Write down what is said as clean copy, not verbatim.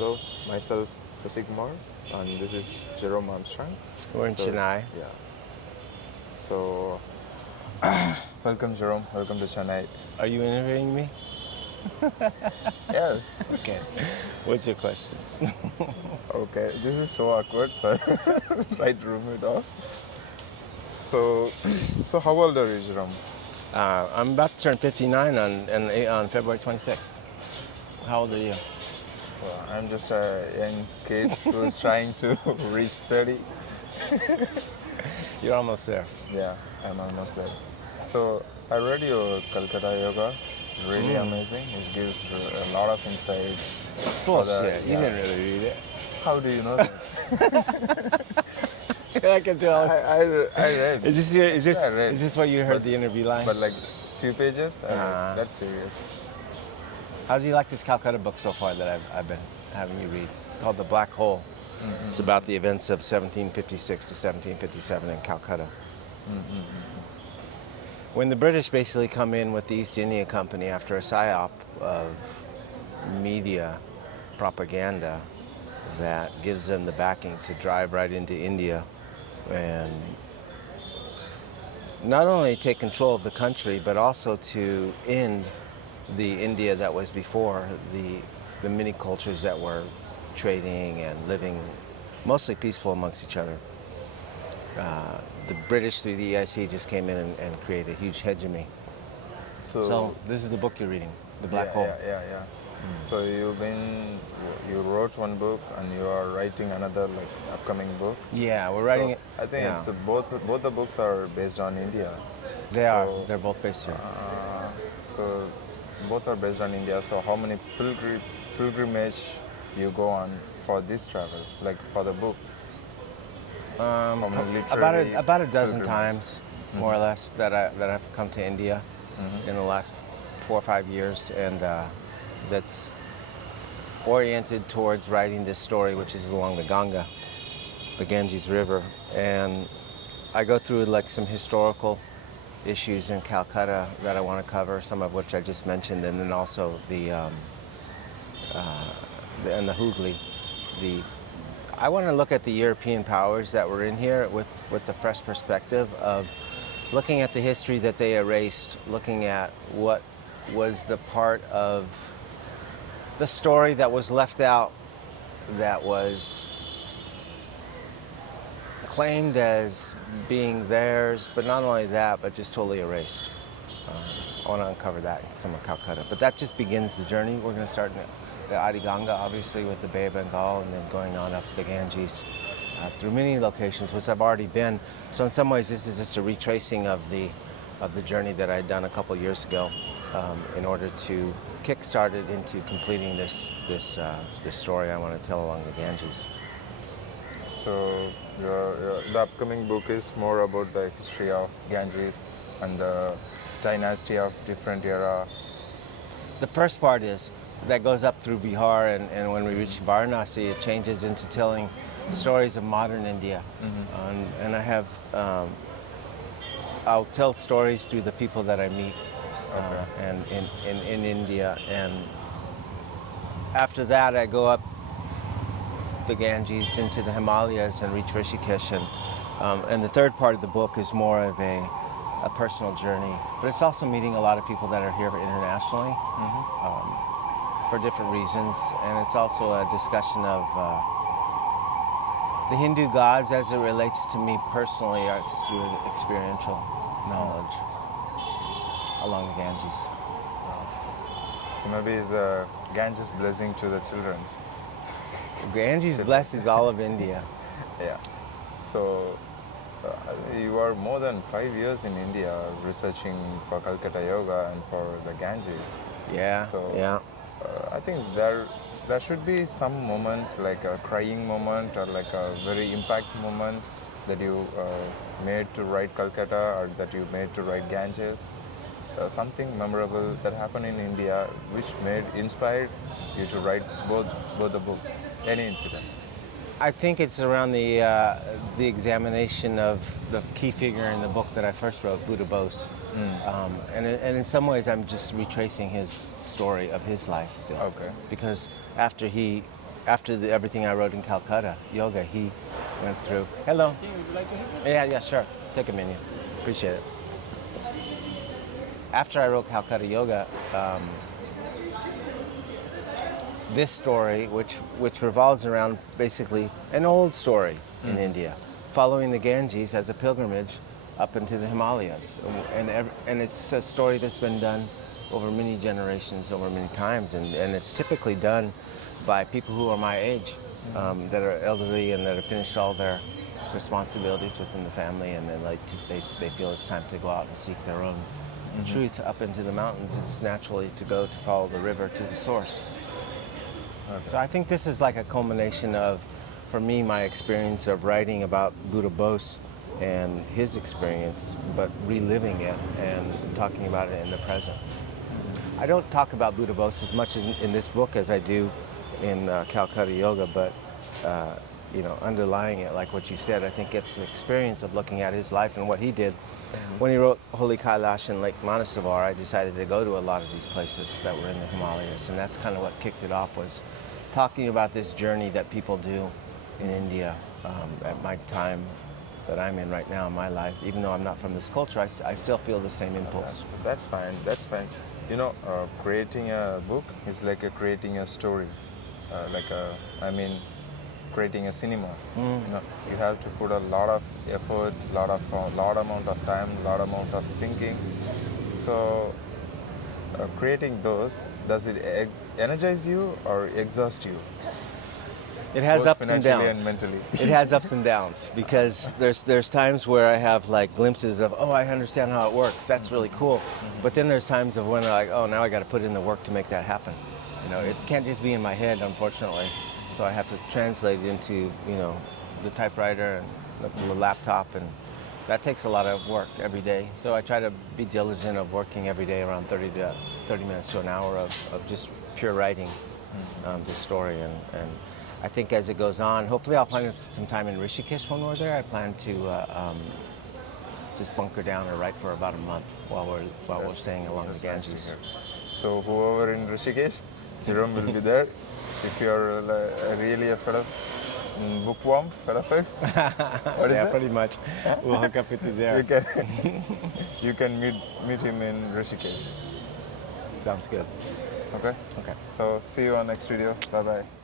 Hello, myself SasiKumar, and this is Jerome Armstrong. We're in Chennai. Yeah. So, welcome Jerome, welcome to Chennai. Are you interviewing me? Yes. Okay. What's your question? Okay, this is so awkward, so I try to remove it off. So how old are you, Jerome? I'm about to turn 59 on February 26th. How old are you? So I'm just a young kid who's trying to reach 30. You're almost there. Yeah, I'm almost there. So I read your Calcutta Yoga. It's really amazing. It gives a lot of insights. Bullshit. You didn't really read it. How do you know that? I can tell. I read. Is this what you heard the interview line? But like few pages, I read. That's serious. How do you like this Calcutta book so far that I've been having you read? It's called The Black Hole. Mm-hmm. It's about the events of 1756 to 1757 in Calcutta. Mm-hmm. When the British basically come in with the East India Company after a psyop of media propaganda that gives them the backing to drive right into India and not only take control of the country, but also to end the India that was before, the many cultures that were trading and living mostly peaceful amongst each other. The British through the EIC just came in and created a huge hegemony. So this is the book you're reading, The Black Hole. Yeah. So you wrote one book and you are writing another upcoming book. Yeah, we're writing it. I think it's both the books are based on India. They are. They're both based here. So both are based on India. So how many pilgrimage you go on for this travel, like for the book? About a dozen times, more or less, that I've come to India in the last 4 or 5 years, and that's oriented towards writing this story, which is along the Ganga, the Ganges River, and I go through some historical issues in Calcutta that I want to cover, some of which I just mentioned, and then also the Hooghly. I want to look at the European powers that were in here with the fresh perspective of looking at the history that they erased, looking at what was the part of the story that was left out, that was claimed as being theirs, but not only that, but just totally erased. I want to uncover that in some of Calcutta. But that just begins the journey. We're going to start in the Adi Ganga, obviously, with the Bay of Bengal, and then going on up the Ganges through many locations, which I've already been. So in some ways, this is just a retracing of the journey that I'd done a couple years ago in order to kickstart it into completing this story I want to tell along the Ganges. So the upcoming book is more about the history of Ganges and the dynasty of different era. The first part is that goes up through Bihar, and when we reach Varanasi, it changes into telling stories of modern India. Mm-hmm. And I have, I'll tell stories through the people that I meet and in India. And after that, I go up the Ganges into the Himalayas and reach Rishikesh. And the third part of the book is more of a personal journey, but it's also meeting a lot of people that are here internationally for different reasons. And it's also a discussion of the Hindu gods as it relates to me personally through experiential knowledge along the Ganges. So maybe it's the Ganges blessing to the children. Ganges blesses all of India. Yeah. So you are more than 5 years in India researching for Calcutta Yoga and for the Ganges. Yeah. So yeah. I think there should be some moment, like a crying moment or like a very impact moment that you made to write Calcutta or that you made to write Ganges. Something memorable that happened in India which inspired you to write both the books. Any incident? I think it's around the examination of the key figure in the book that I first wrote, Buddha Bose. And in some ways, I'm just retracing his story of his life still. Okay. Because after he after everything I wrote in Calcutta, yoga, he went through. Hello. Would you like to hit it? Yeah, sure. Take a menu. Appreciate it. After I wrote Calcutta Yoga, this story, which revolves around basically an old story in India, following the Ganges as a pilgrimage up into the Himalayas, and it's a story that's been done over many generations, over many times, and it's typically done by people who are my age, that are elderly and that have finished all their responsibilities within the family, and then they feel it's time to go out and seek their own truth up into the mountains. It's naturally to go to follow the river to the source. Okay. So I think this is like a culmination of, for me, my experience of writing about Buddha Bose and his experience, but reliving it and talking about it in the present. I don't talk about Buddha Bose as much in this book as I do in Calcutta Yoga, but underlying it, like what you said, I think it's the experience of looking at his life and what he did. When he wrote Holy Kailash and Lake Manasavar, I decided to go to a lot of these places that were in the Himalayas, and that's kind of what kicked it off, was talking about this journey that people do in India at my time that I'm in right now in my life. Even though I'm not from this culture, I still feel the same impulse. That's fine. Creating a book is like creating a story, creating a cinema. You have to put a lot of effort, lot amount of time, lot amount of thinking. So creating those, does it energize you or exhaust you? It has Both ups and financially downs. and mentally. It has ups and downs, because there's times where I have like glimpses of, oh, I understand how it works. That's really cool. But then there's times of when I'm like, oh, now I got to put in the work to make that happen. It can't just be in my head, unfortunately. So I have to translate it into, the typewriter and the laptop, and that takes a lot of work every day. So I try to be diligent of working every day around 30 minutes to an hour of just pure writing this story. And I think as it goes on, hopefully I'll plan some time in Rishikesh when we're there. I plan to just bunker down or write for about a month while we're staying along the That's nice to Ganges. hear. So whoever in Rishikesh, Jerome will be there. If you're really a bookworm, what is Yeah, it? pretty much. We'll hook up with you there. You can meet him in Rishikesh. Sounds good. Okay. Okay. So see you on next video. Bye bye.